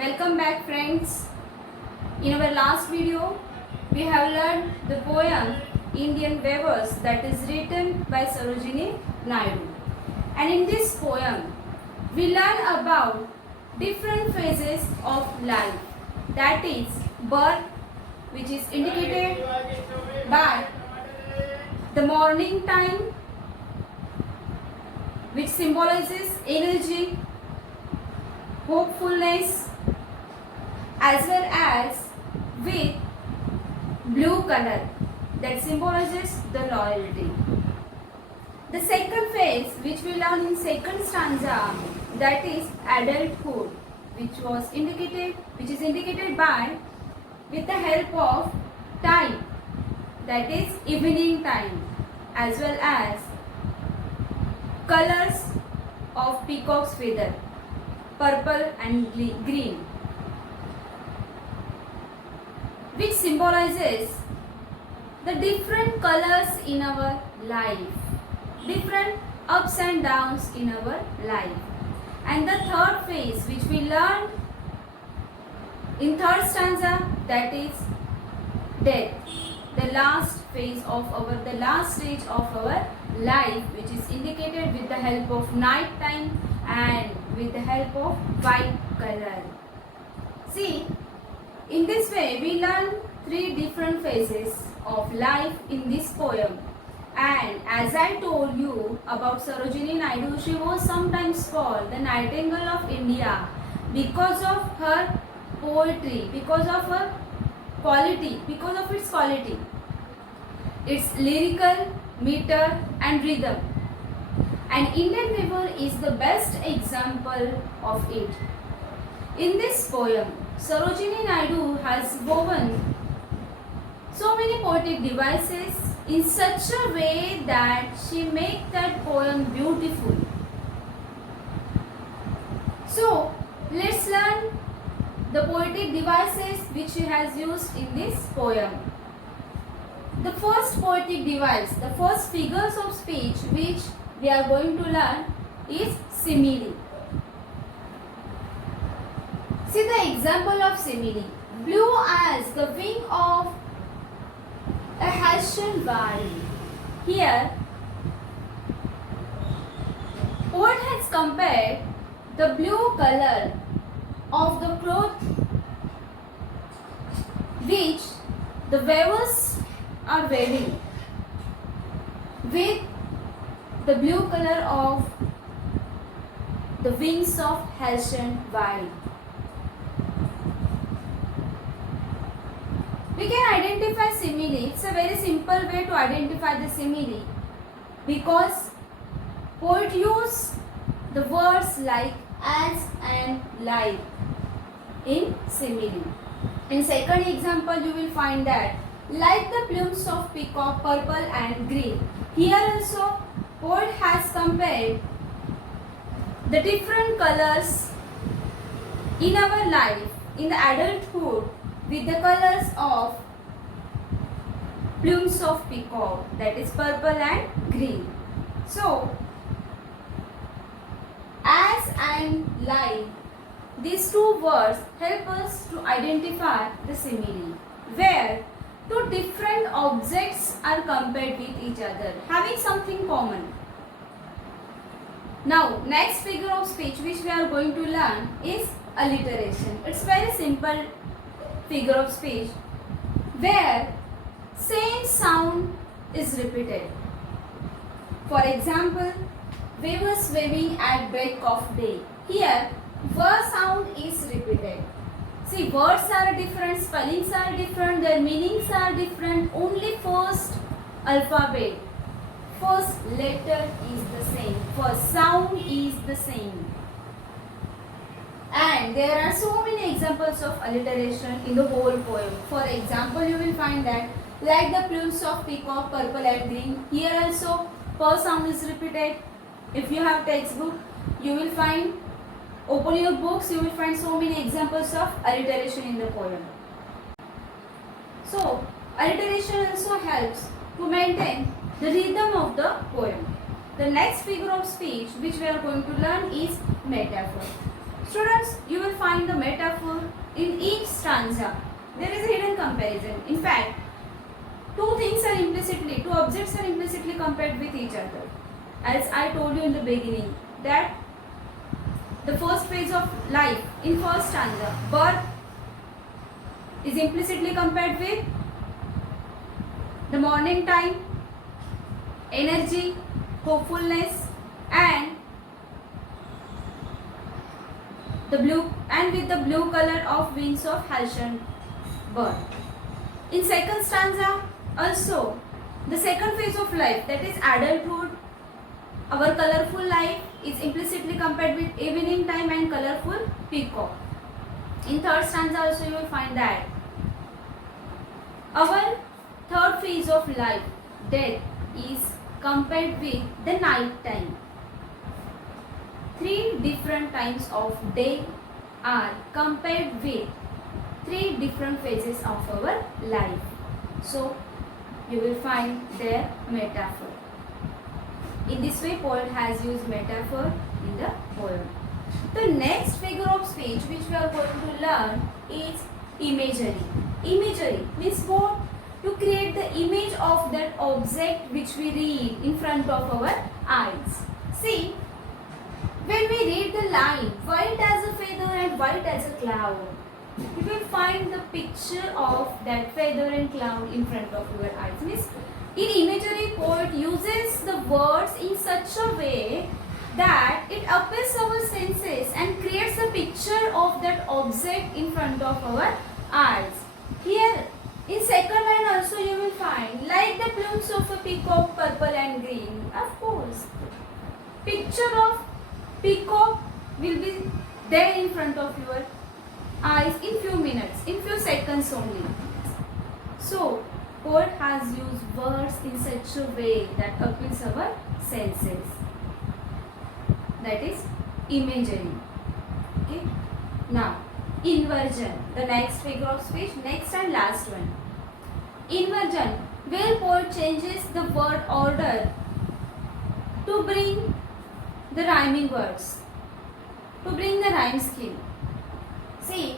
Welcome back friends. In our last video, we have learned the poem Indian Weavers that is written by Sarojini Naidu. And in this poem, we learn about different phases of life. That is birth, which is indicated by the morning time, which symbolizes energy, hopefulness, as well as with blue color that symbolizes the loyalty. The second phase which we learn in second stanza, that is adulthood, which is indicated by with the help of time, that is evening time, as well as colors of peacock's feather, purple and green, which symbolizes the different colors in our life, different ups and downs in our life. And the third phase which we learned in third stanza, that is death, the last phase of the last stage of our life, which is indicated with the help of night time and with the help of white color. See, in this way we learn three different phases of life in this poem. And as I told you about Sarojini Naidu, she was sometimes called the Nightingale of India because of her poetry, because of her quality, because of its quality, its lyrical meter and rhythm. And Indian Weaver is the best example of it. In this poem, Sarojini Naidu has woven so many poetic devices in such a way that she makes that poem beautiful. So, let's learn the poetic devices which she has used in this poem. The first poetic device, the first figures of speech which we are going to learn is simile. See the example of simile. Blue as the wing of a Hessian bird. Here, poet has compared the blue color of the cloth which the weavers are wearing with the blue color of the wings of Hessian bird. We can identify simile. It's a very simple way to identify the simile because poet use the words like as and like in simile. In second example, you will find that like the plumes of peacock, purple and green. Here also, poet has compared the different colors in our life, in the adulthood, with the colors of plumes of peacock, that is purple and green. So, as and like, these two words help us to identify the simile, where two different objects are compared with each other, having something common. Now, next figure of speech which we are going to learn is alliteration. It's very simple figure of speech where same sound is repeated. For example, weavers weaving at break of day. Here, ver sound is repeated. See, words are different, spellings are different, their meanings are different. Only first alphabet, first letter is the same, first sound is the same. And there are so many examples of alliteration in the whole poem. For example, you will find that like the plumes of peacock, purple and green. Here also, per sound is repeated. If you have textbook, you will find, open your books, you will find so many examples of alliteration in the poem. So, alliteration also helps to maintain the rhythm of the poem. The next figure of speech which we are going to learn is metaphor. Students, you will find the metaphor in each stanza there is a hidden comparison. In fact, two objects are implicitly compared with each other. As I told you in the beginning, that the first phase of life in first stanza, birth, is implicitly compared with the morning time, energy, hopefulness, and with the blue color of wings of Halcyon bird. In second stanza also, the second phase of life, that is adulthood, our colorful life, is implicitly compared with evening time and colorful peacock. In third stanza also you will find that our third phase of life, death, is compared with the night time. Three different times of day are compared with three different phases of our life. So you will find their metaphor. In this way, poet has used metaphor in the poem. The next figure of speech which we are going to learn is imagery. Imagery means what? To create the image of that object which we read in front of our eyes. See, when we read the line, white as a feather and white as a cloud, you will find the picture of that feather and cloud in front of your eyes. Means in imagery, poet uses the words in such a way that it appeals our senses and creates a picture of that object in front of our eyes. Here, in second line also you will find, like the plumes of a peacock, purple and green. Of course, picture of peacock will be there in front of your eyes in few minutes, in few seconds only. So, poet has used words in such a way that appeals our senses. That is imagery. Okay. Now, inversion, the next figure of speech, next and last one. Inversion, where poet changes the word order to bring the rhyming words, to bring the rhyme scheme. See,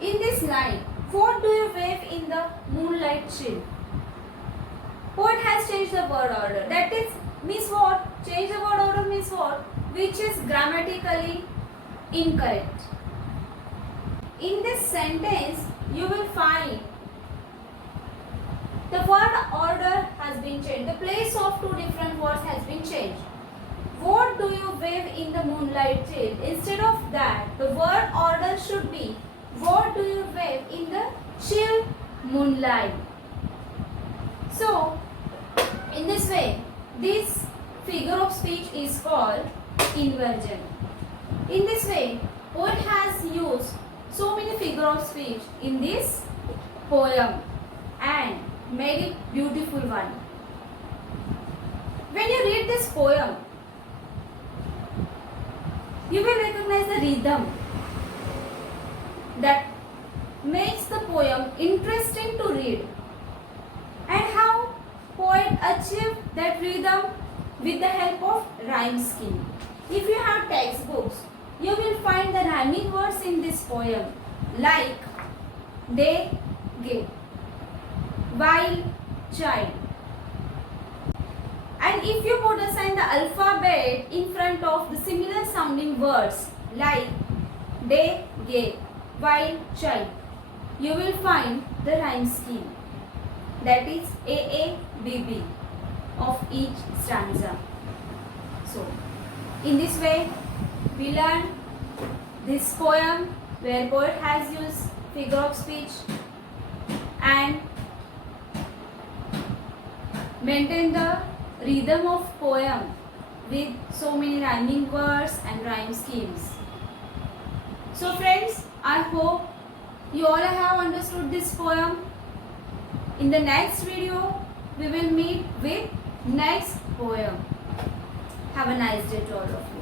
in this line, what do you wave in the moonlight chill? Poet has changed the word order. That is, means what? Change the word order means what? Which is grammatically incorrect. In this sentence, you will find the word order has been changed. The place of two different words has been changed. What do you wave in the moonlight chill? Instead of that, the word order should be, what do you wave in the chill moonlight? So, in this way, this figure of speech is called inversion. In this way, poet has used so many figure of speech in this poem and made it beautiful one. When you read this poem, you will recognize the rhythm that makes the poem interesting to read, and how poet achieved that rhythm with the help of rhyme scheme. If you have textbooks, you will find the rhyming words in this poem like day, gay, while, child. And if you put aside the alphabet in front of the similar sounding words like day, gay, while, child, you will find the rhyme scheme, that is AABB of each stanza. So, in this way, we learn this poem where poet has used figure of speech and maintain the rhythm of poem with so many rhyming words and rhyme schemes. So friends, I hope you all have understood this poem. In the next video, we will meet with next poem. Have a nice day to all of you.